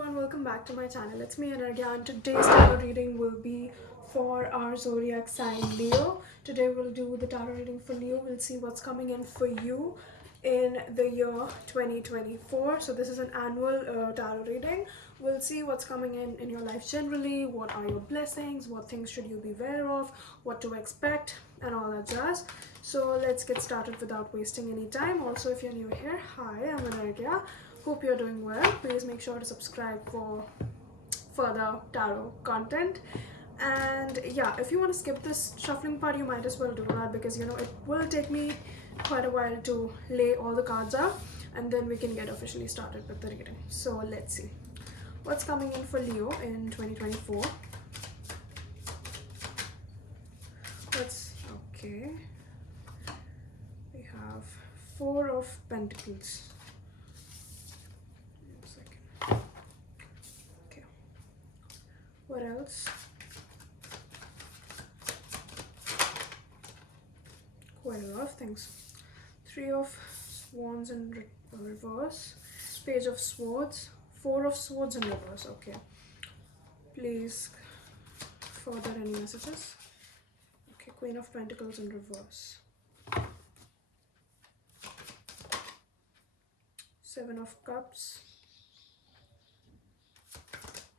everyone, welcome back to my channel. It's me Anargya and today's tarot reading will be for our zodiac sign Leo. Today we'll do the tarot reading for Leo. We'll see what's coming in for you in the year 2024. So this is an annual tarot reading. We'll see what's coming in your life generally, what are your blessings, what things should you be aware of, what to expect and all that jazz. So let's get started without wasting any time. Also, if you're new here, hi, I'm Anargya. Hope you're doing well. Please make sure to subscribe for further tarot content. And yeah, if you want to skip this shuffling part, you might as well do that, because you know it will take me quite a while to lay all the cards out, and then we can get officially started with the reading. So let's see what's coming in for Leo in 2024. Let's okay. We have Four of Pentacles. What else? Quite a lot of things. Three of Wands in reverse. Page of Swords. Four of Swords in reverse. Okay. Please further any messages. Okay. Queen of Pentacles in reverse. Seven of Cups.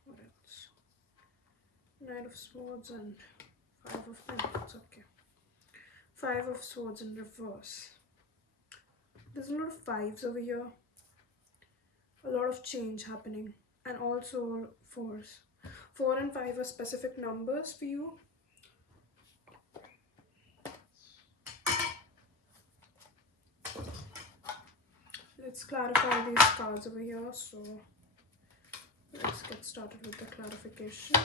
What else? Knight of Swords and Five of Pentacles. Okay. Five of Swords in reverse. There's a lot of fives over here. A lot of change happening. And also fours. 4 and 5 are specific numbers for you. Let's clarify these cards over here. So let's get started with the clarification.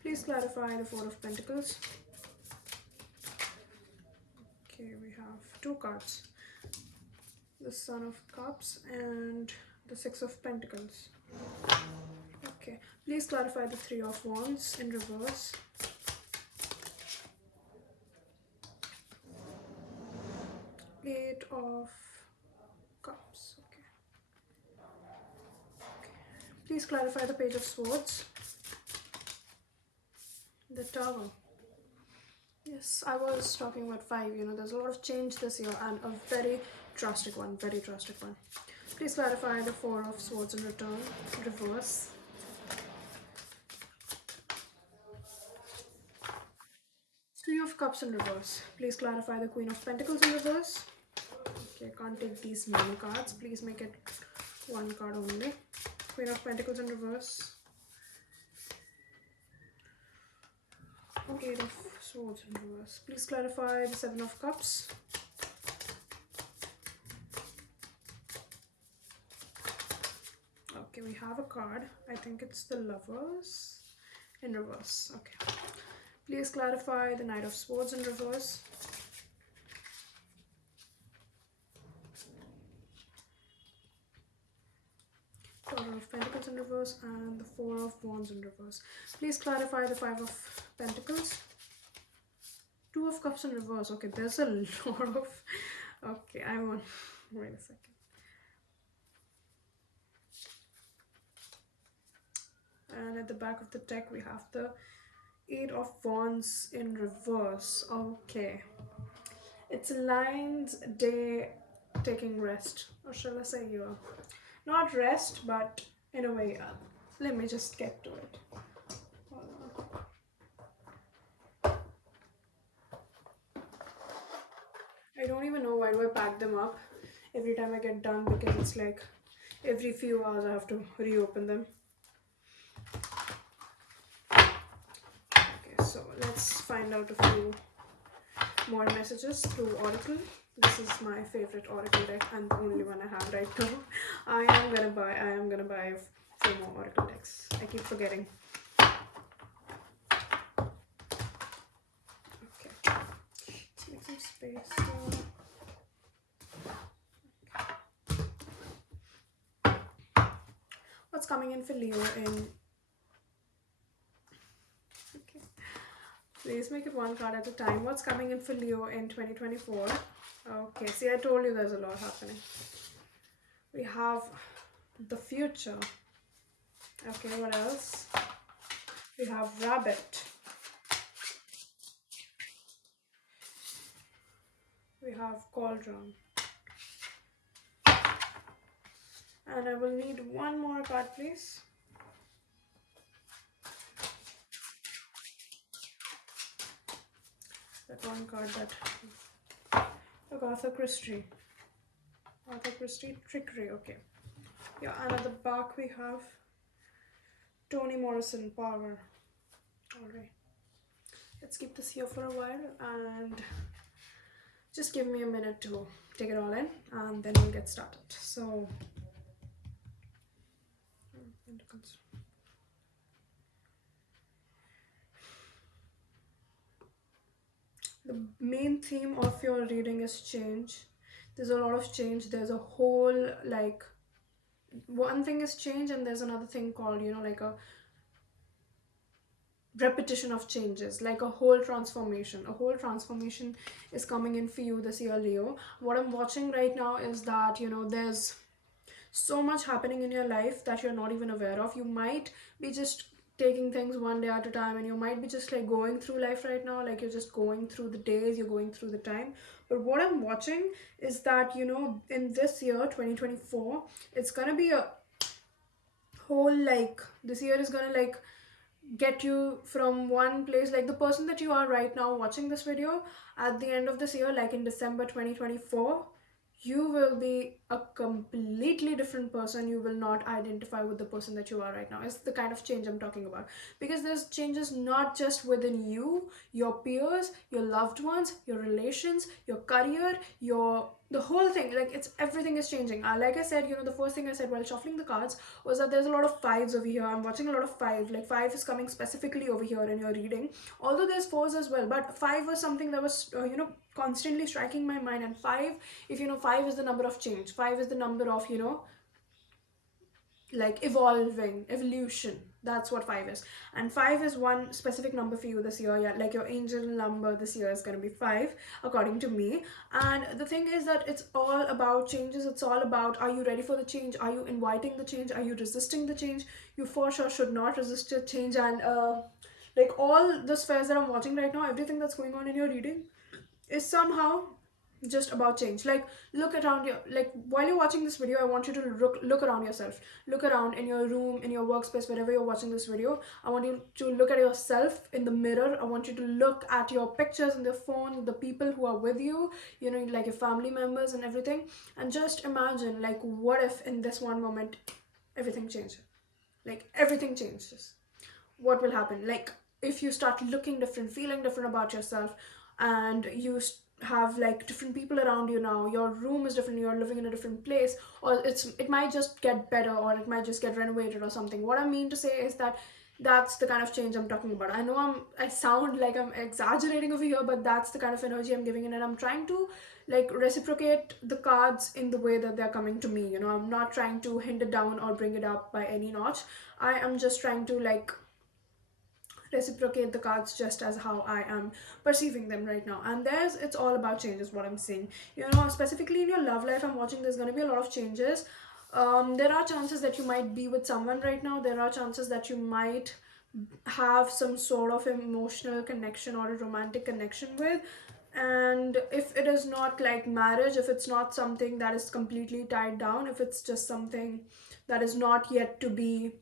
Please clarify the Four of Pentacles. Okay, we have two cards. The Son of Cups and the Six of Pentacles. Okay, please clarify the Three of Wands in reverse. Eight of Cups. Okay. Please clarify the Page of Swords. The Tower. Yes, I was talking about five. You know, there's a lot of change this year and a very drastic one. Very drastic one. Please clarify the Four of Swords in reverse. Three of Cups in reverse. Please clarify the Queen of Pentacles in reverse. Okay, can't take these many cards. Please make it one card only. Queen of Pentacles in reverse. Eight of Swords in reverse. Please clarify the Seven of Cups. Okay, we have a card. I think it's the Lovers in reverse. Okay. Please clarify the Knight of Swords in reverse. Four of Pentacles in reverse and the Four of Wands in reverse. Please clarify the Five of Pentacles. Two of Cups in reverse. Okay, there's a lot of... Okay, I want... Wait a second. And at the back of the deck, we have the Eight of Wands in reverse. Okay. It's a Lion's Day taking rest. Or shall I say you? Not rest, but in a way. Let me just get to it. I don't even know why do I pack them up every time I get done, because it's like every few hours I have to reopen them. Okay, so let's find out a few more messages through Oracle. This is my favorite Oracle deck and the only one I have right now. I am gonna buy a few more Oracle decks. I keep forgetting. Okay, let's make some space here. What's coming in for Leo in... Okay, please make it one card at a time. What's coming in for Leo in 2024? Okay, see, I told you there's a lot happening. We have the future. Okay, what else? We have rabbit. We have cauldron. And I will need one more card, please. That one card that. Look, Arthur Christie. Arthur Christie, trickery. Okay. Yeah, and at the back we have Toni Morrison, power. Alright. Let's keep this here for a while and just give me a minute to take it all in and then we'll get started. So, the main theme of your reading is change. There's a lot of change. There's a whole, like, one thing is change and there's another thing called, like a repetition of changes, like a whole transformation is coming in for you this year, Leo. What I'm watching right now is that there's so much happening in your life that you're not even aware of. You might be just taking things one day at a time and you might be just like going through life right now, like you're just going through the days, you're going through the time. But what I'm watching is that in this year 2024, it's gonna be a whole, like, this year is gonna like get you from one place, like the person that you are right now watching this video. At the end of this year, like in December 2024, you will be a completely different person. You will not identify with the person that you are right now. It's the kind of change I'm talking about, because there's changes not just within you, your peers, your loved ones, your relations, your career, your the whole thing. Like, it's everything is changing. Like I said, the first thing I said while shuffling the cards was that there's a lot of fives over here. I'm watching a lot of five. Like, five is coming specifically over here in your reading, although there's fours as well, but five was something that was constantly striking my mind. And five, if five is the number of change, five is the number of like evolving, evolution. That's what five is. And five is one specific number for you this year. Yeah, like your angel number this year is going to be five, according to me. And the thing is that it's all about changes. It's all about, are you ready for the change? Are you inviting the change? Are you resisting the change? You for sure should not resist the change. And like all the spheres that I'm watching right now, everything that's going on in your reading is somehow just about change. Like, look around you, like while you're watching this video, I want you to look around yourself. Look around in your room, in your workspace, wherever you're watching this video. I want you to look at yourself in the mirror. I want you to look at your pictures in the phone, the people who are with you, like your family members and everything, and just imagine, like, what if in this one moment everything changes? Like, everything changes. What will happen? Like, if you start looking different, feeling different about yourself, and you have like different people around you now, your room is different, you're living in a different place, or it might just get better, or it might just get renovated or something. What I mean to say is that that's the kind of change I'm talking about. I know I sound like I'm exaggerating over here, but that's the kind of energy I'm giving in, and I'm trying to like reciprocate the cards in the way that they're coming to me. I'm not trying to hinder down or bring it up by any notch. I am just trying to like reciprocate the cards just as how I am perceiving them right now. And it's all about change is what I'm saying. Specifically in your love life, I'm watching there's going to be a lot of changes. There are chances that you might be with someone right now. There are chances that you might have some sort of emotional connection or a romantic connection with. And if it is not like marriage, if it's not something that is completely tied down, if it's just something that is not yet to be,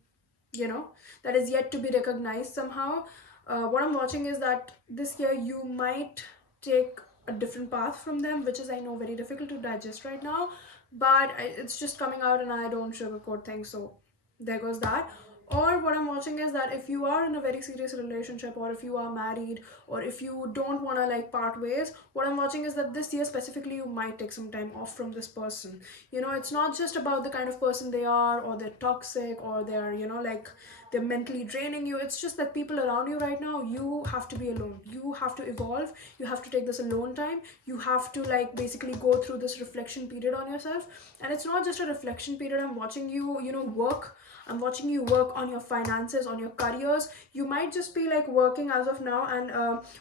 you know that is yet to be recognized somehow, what I'm watching is that this year you might take a different path from them, which is, I know, very difficult to digest right now, but it's just coming out and I don't sugarcoat things. So there goes that. Or what I'm watching is that if you are in a very serious relationship, or if you are married, or if you don't want to like part ways, what I'm watching is that this year specifically you might take some time off from this person. It's not just about the kind of person they are, or they're toxic, or they're like they're mentally draining you. It's just that people around you right now, you have to be alone, you have to evolve, you have to take this alone time, you have to like basically go through this reflection period on yourself. And it's not just a reflection period. I'm watching you, work. I'm watching you work on your finances, on your careers. You might just be like working as of now, and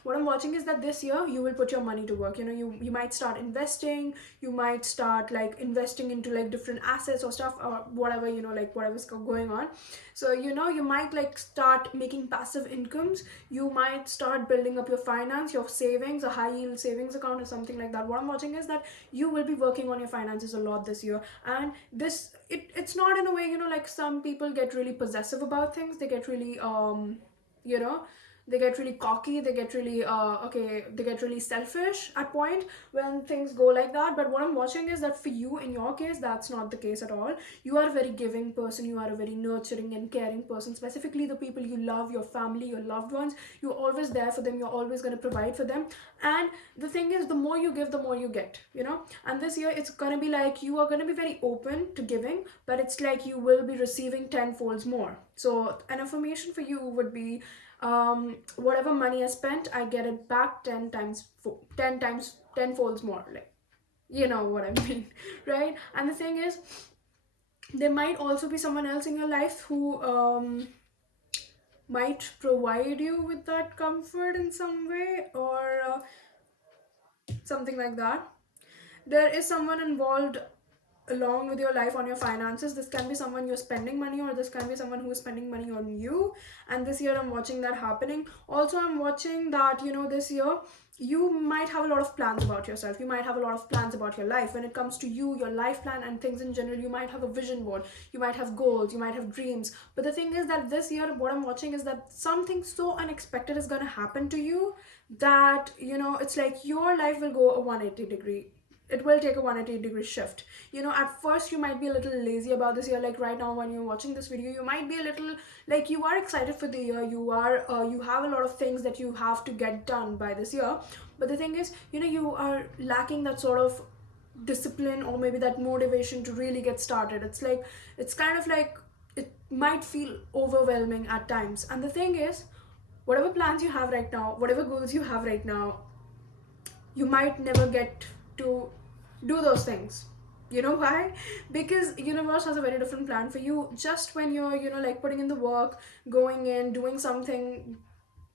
what I'm watching is that this year you will put your money to work. You might start investing. You might start like investing into like different assets or stuff or whatever, like whatever's going on. So you might like start making passive incomes. You might start building up your finance, your savings, a high yield savings account or something like that. What I'm watching is that you will be working on your finances a lot this year. And it's not in a way, like some people get really possessive about things. They get really you know they get really cocky, they get really they get really selfish at point when things go like that. But what I'm watching is that for you, in your case, that's not the case at all. You are a very giving person, you are a very nurturing and caring person. Specifically the people you love, your family, your loved ones, you're always there for them, you're always going to provide for them. And the thing is, the more you give, the more you get, and this year it's going to be like you are going to be very open to giving, but it's like you will be receiving tenfolds more. So an affirmation for you would be, whatever money I spent, I get it back 10 times, 10 times, 10 folds more. Like, you know what I mean, right? And the thing is, there might also be someone else in your life who might provide you with that comfort in some way, or something like that. There is someone involved along with your life on your finances. This can be someone you're spending money, or this can be someone who is spending money on you. And this year I'm watching that happening. Also, I'm watching that this year you might have a lot of plans about yourself, you might have a lot of plans about your life. When it comes to you, your life plan and things in general, you might have a vision board, you might have goals, you might have dreams. But the thing is that this year, what I'm watching is that something so unexpected is going to happen to you, that it's like your life will go a 180-degree, it will take a 180-degree shift. At first you might be a little lazy about this year. Like right now when you're watching this video, you might be a little like, you are excited for the year, you have a lot of things that you have to get done by this year. But the thing is, you are lacking that sort of discipline, or maybe that motivation to really get started. It's kind of like, it might feel overwhelming at times. And the thing is, whatever plans you have right now, whatever goals you have right now, you might never get to do those things. You know why? Because universe has a very different plan for you. Just when you're like putting in the work, going in, doing something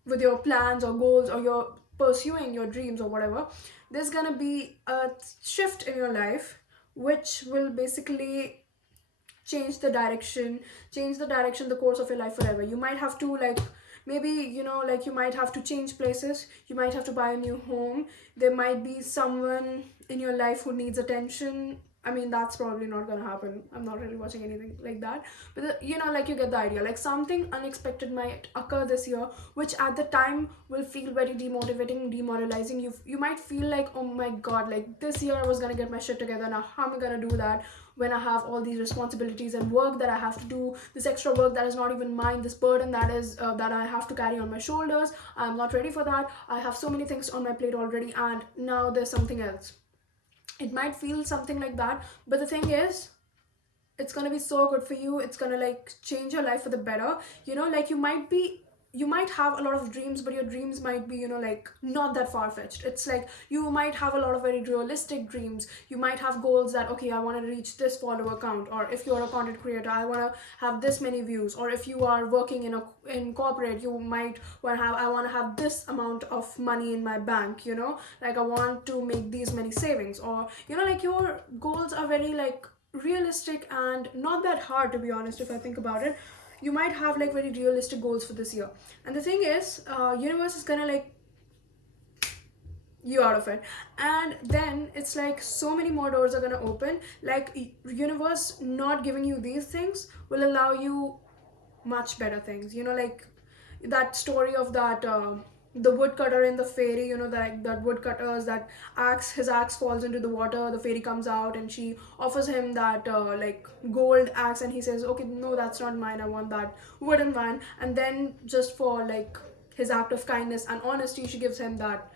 with your plans or goals, or you're pursuing your dreams or whatever, there's gonna be a shift in your life which will basically change the direction, the course of your life forever. You might have to like, maybe like you might have to change places, you might have to buy a new home, there might be someone in your life who needs attention. I mean, that's probably not gonna happen, I'm not really watching anything like that. But like, you get the idea. Like something unexpected might occur this year, which at the time will feel very demotivating, demoralizing. You might feel like, oh my god, like this year I was gonna get my shit together, now how am I gonna do that when I have all these responsibilities and work that I have to do, this extra work that is not even mine, this burden that is that I have to carry on my shoulders. I'm not ready for that. I have so many things on my plate already, and now there's something else. It might feel something like that, but the thing is, it's gonna be so good for you. It's gonna like change your life for the better. Like you might have a lot of dreams, but your dreams might be like not that far-fetched. It's like you might have a lot of very realistic dreams. You might have goals that, okay, I want to reach this follower count, or if you're a content creator, I want to have this many views, or if you are working in corporate, you might want to have, I want to have this amount of money in my bank, like I want to make these many savings. Or like your goals are very like realistic and not that hard, to be honest. If I think about it, you might have like very realistic goals for this year. And the thing is, universe is gonna like you out of it. And then it's like so many more doors are gonna open. Like universe not giving you these things will allow you much better things. Like that story of that the woodcutter and the fairy, that woodcutters, that his axe falls into the water, the fairy comes out and she offers him that like gold axe, and he says, okay, no, that's not mine, I want that wooden one. And then just for like his act of kindness and honesty, she gives him that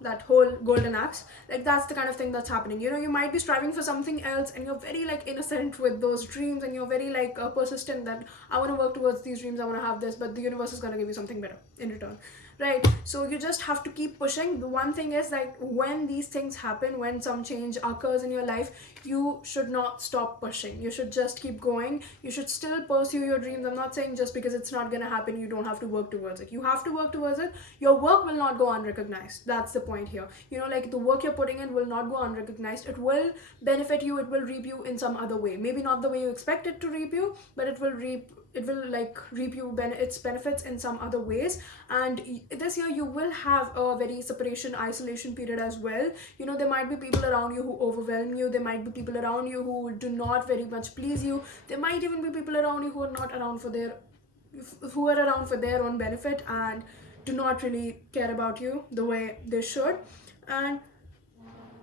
that whole golden axe. Like that's the kind of thing that's happening. You might be striving for something else, and you're very like innocent with those dreams, and you're very like persistent that I want to work towards these dreams, I want to have this, but the universe is going to give you something better in return, right? So you just have to keep pushing. The one thing is like when these things happen, when some change occurs in your life, you should not stop pushing. You should just keep going. You should still pursue your dreams. I'm not saying just because it's not going to happen you don't have to work towards it. You have to work towards it. Your work will not go unrecognized. That's the point here. Like the work you're putting in will not go unrecognized. It will benefit you. It will reap you in some other way. Maybe not the way you expect it to reap you, but it will like reap you its benefits in some other ways. And this year you will have a very separation, isolation period as well. There might be people around you who overwhelm you. There might be people around you who do not very much please you. There might even be people around you who are not around for their who are around for their own benefit and do not really care about you the way they should. And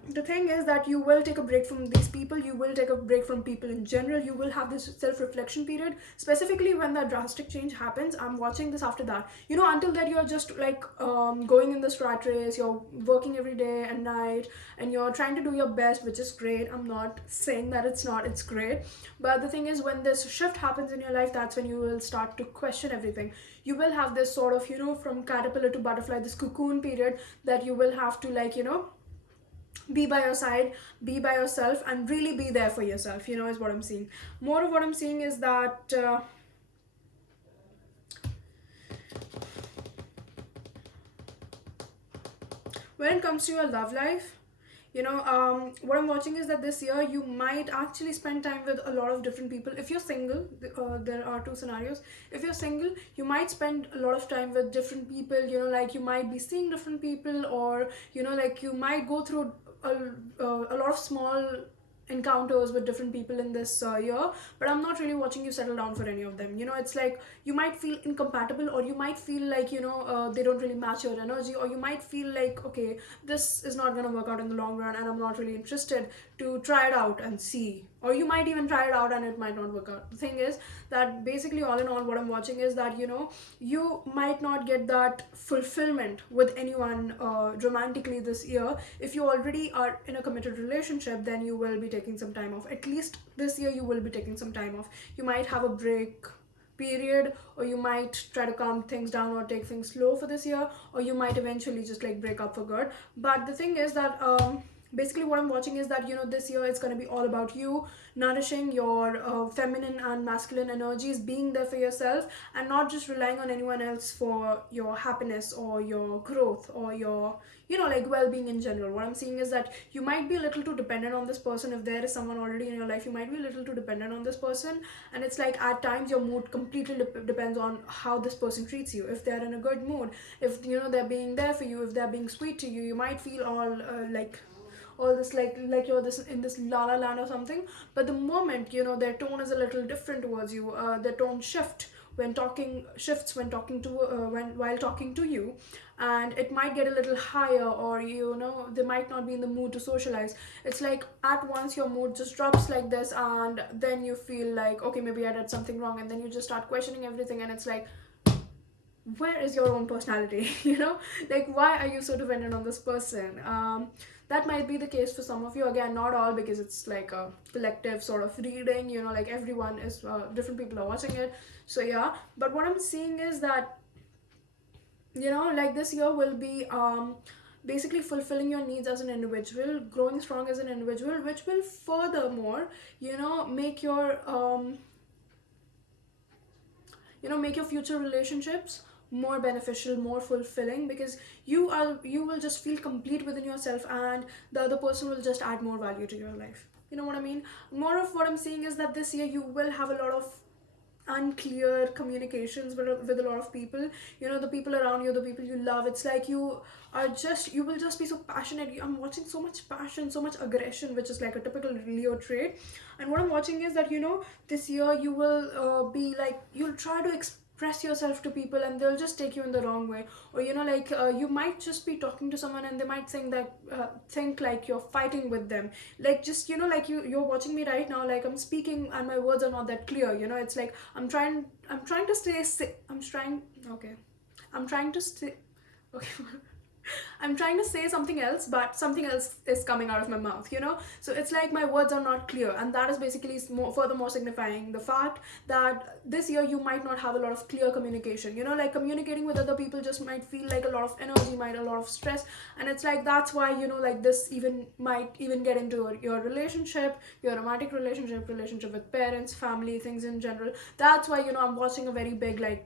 the thing is that you will take a break from these people. You will take a break from people in general. You will have this self-reflection period, specifically when that drastic change happens. I'm watching this after that. Until then you're just like going in this rat race. You're working every day and night, and you're trying to do your best, which is great. I'm not saying that it's not, it's great. But the thing is, when this shift happens in your life, that's when you will start to question everything. You will have this sort of from caterpillar to butterfly, this cocoon period that you will have to like be by your side, be by yourself, and really be there for yourself, is what I'm seeing. More of what I'm seeing is that when it comes to your love life, what I'm watching is that this year you might actually spend time with a lot of different people. If you're single, there are two scenarios. If you're single, you might spend a lot of time with different people. Like you might be seeing different people, or like you might go through a lot of small encounters with different people in this year. But I'm not really watching you settle down for any of them. It's like you might feel incompatible, or you might feel like they don't really match your energy, or you might feel like, okay, this is not going to work out in the long run and I'm not really interested to try it out and see. Or you might even try it out and it might not work out. The thing is that basically, all in all, what I'm watching is that you might not get that fulfillment with anyone romantically this year. If you already are in a committed relationship, then you will be taking some time off. At least this year you will be taking some time off. You might have a break period, or you might try to calm things down or take things slow for this year, or you might eventually just like break up for good. But the thing is that basically what I'm watching is that this year it's going to be all about you nourishing your feminine and masculine energies, being there for yourself, and not just relying on anyone else for your happiness or your growth or your like well-being in general. What I'm seeing is that you might be a little too dependent on this person. If there is someone already in your life, you might be a little too dependent on this person, and it's like at times your mood completely depends on how this person treats you. If they're in a good mood, if they're being there for you, if they're being sweet to you, you might feel all like all this like you're this in this la la land or something. But the moment their tone is a little different towards you, their tone shifts when talking to while talking to you, and it might get a little higher, or they might not be in the mood to socialize. It's like at once your mood just drops like this, and then you feel like, okay, maybe I did something wrong, and then you just start questioning everything, and it's like, where is your own personality? Like, why are you so dependent on this person? That might be the case for some of you. Again, not all, because it's like a collective sort of reading, like everyone is different people are watching it. So yeah, but what I'm seeing is that like this year will be basically fulfilling your needs as an individual, growing strong as an individual, which will furthermore make your make your future relationships more beneficial, more fulfilling, because you will just feel complete within yourself, and the other person will just add more value to your life. You know what I mean? More of what I'm seeing is that this year you will have a lot of unclear communications with a lot of people. The people around you, the people you love, it's like you will just be so passionate. I'm watching so much passion, so much aggression, which is like a typical Leo trait. And what I'm watching is that this year you will be like, you'll try to express yourself to people, and they'll just take you in the wrong way. Or like you might just be talking to someone, and they might think like you're fighting with them. Like, just like you're watching me right now, like I'm speaking and my words are not that clear. It's like I'm trying to stay I'm trying to stay okay. I'm trying to say something else, but something else is coming out of my mouth, you know? So it's like my words are not clear, and that is basically furthermore signifying the fact that this year you might not have a lot of clear communication. You know, like communicating with other people just might feel like a lot of energy, might a lot of stress, and it's like that's why, you know, like this even might even get into your relationship, your romantic relationship with parents, family, things in general. That's why, you know, I'm watching a very big, like,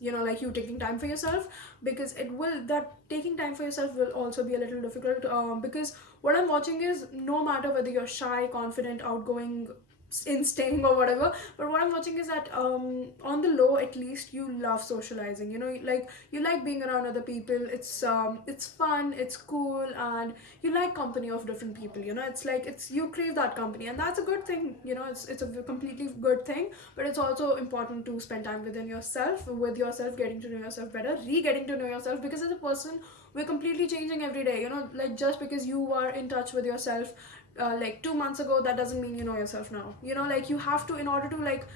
you know, like you taking time for yourself, because it will, that taking time for yourself will also be a little difficult, because what I'm watching is no matter whether you're shy, confident, outgoing, instinct or whatever, but what I'm watching is that on the low at least you love socializing, you know, like you like being around other people. It's fun, it's cool, and you like company of different people, you know. It's like it's you crave that company, and that's a good thing, you know. It's a completely good thing, but it's also important to spend time within yourself, with yourself, getting to know yourself better, getting to know yourself, because as a person we're completely changing every day, you know. Like just because you are in touch with yourself like 2 months ago, that doesn't mean you know yourself now, you know. Like you have to, in order to like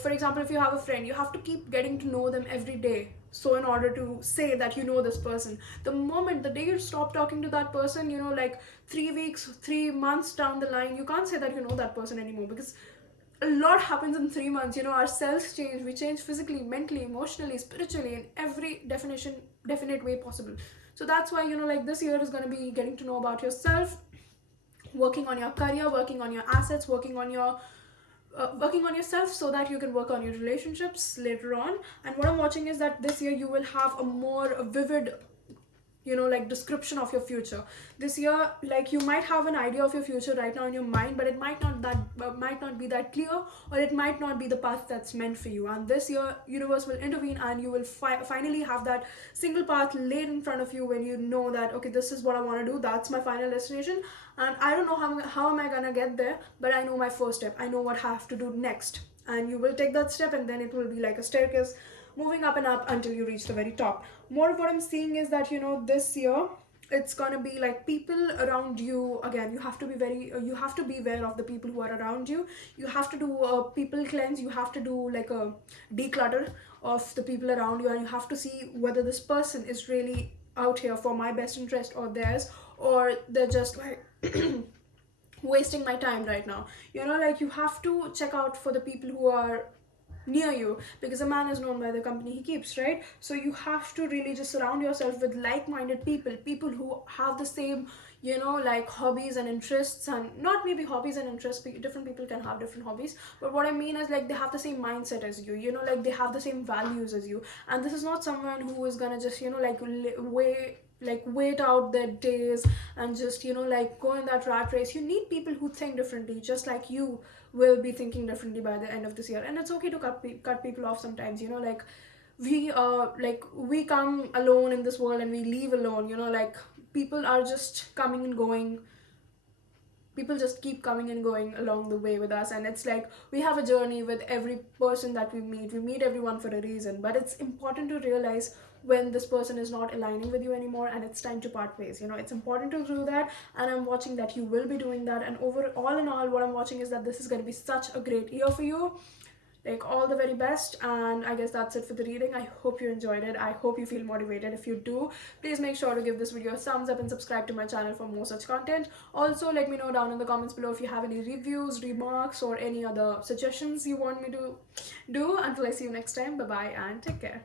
for example, if you have a friend, you have to keep getting to know them every day, so in order to say that you know this person. The moment, the day you stop talking to that person, you know, like 3 weeks, 3 months down the line, you can't say that you know that person anymore, because a lot happens in 3 months, you know. Our cells change, we change physically, mentally, emotionally, spiritually, in every definite way possible. So that's why, you know, like this year is going to be getting to know about yourself, working on your career, working on your assets, working on yourself, so that you can work on your relationships later on. And what I'm watching is that this year you will have a more vivid, you know, like description of your future. This year, like you might have an idea of your future right now in your mind, but it might not be that clear, or it might not be the path that's meant for you. And this year universe will intervene, and you will finally have that single path laid in front of you, when you know that okay, this is what I want to do, that's my final destination, and I don't know how am I gonna get there, but I know my first step, I know what I have to do next. And you will take that step, and then it will be like a staircase, moving up and up until you reach the very top. More of what I'm seeing is that, you know, this year it's gonna be like people around you. Again, you have to be you have to be aware of the people who are around you. You have to do a people cleanse, you have to do like a declutter of the people around you, and you have to see whether this person is really out here for my best interest or theirs, or they're just like wasting my time right now. You know, like you have to check out for the people who are near you, because a man is known by the company he keeps, right? So you have to really just surround yourself with like-minded people who have the same, you know, like hobbies and interests. And not maybe hobbies and interests, different people can have different hobbies, but what I mean is like they have the same mindset as you know, like they have the same values as you. And this is not someone who is gonna just, you know, like wait out their days and just, you know, like go in that rat race. You need people who think differently, just like you will be thinking differently by the end of this year. And it's okay to cut people off sometimes, you know. Like we come alone in this world and we leave alone, you know. Like people are just coming and going, people just keep coming and going along the way with us, and it's like we have a journey with every person that we meet everyone for a reason. But it's important to realize when this person is not aligning with you anymore, and it's time to part ways, you know. It's important to do that, and I'm watching that you will be doing that. And all in all, what I'm watching is that this is going to be such a great year for you. Like all the very best. And I guess that's it for the reading. I hope you enjoyed it. I hope you feel motivated. If you do, please make sure to give this video a thumbs up and subscribe to my channel for more such content. Also, let me know down in the comments below if you have any reviews, remarks, or any other suggestions you want me to do. Until I see you next time, bye bye and take care.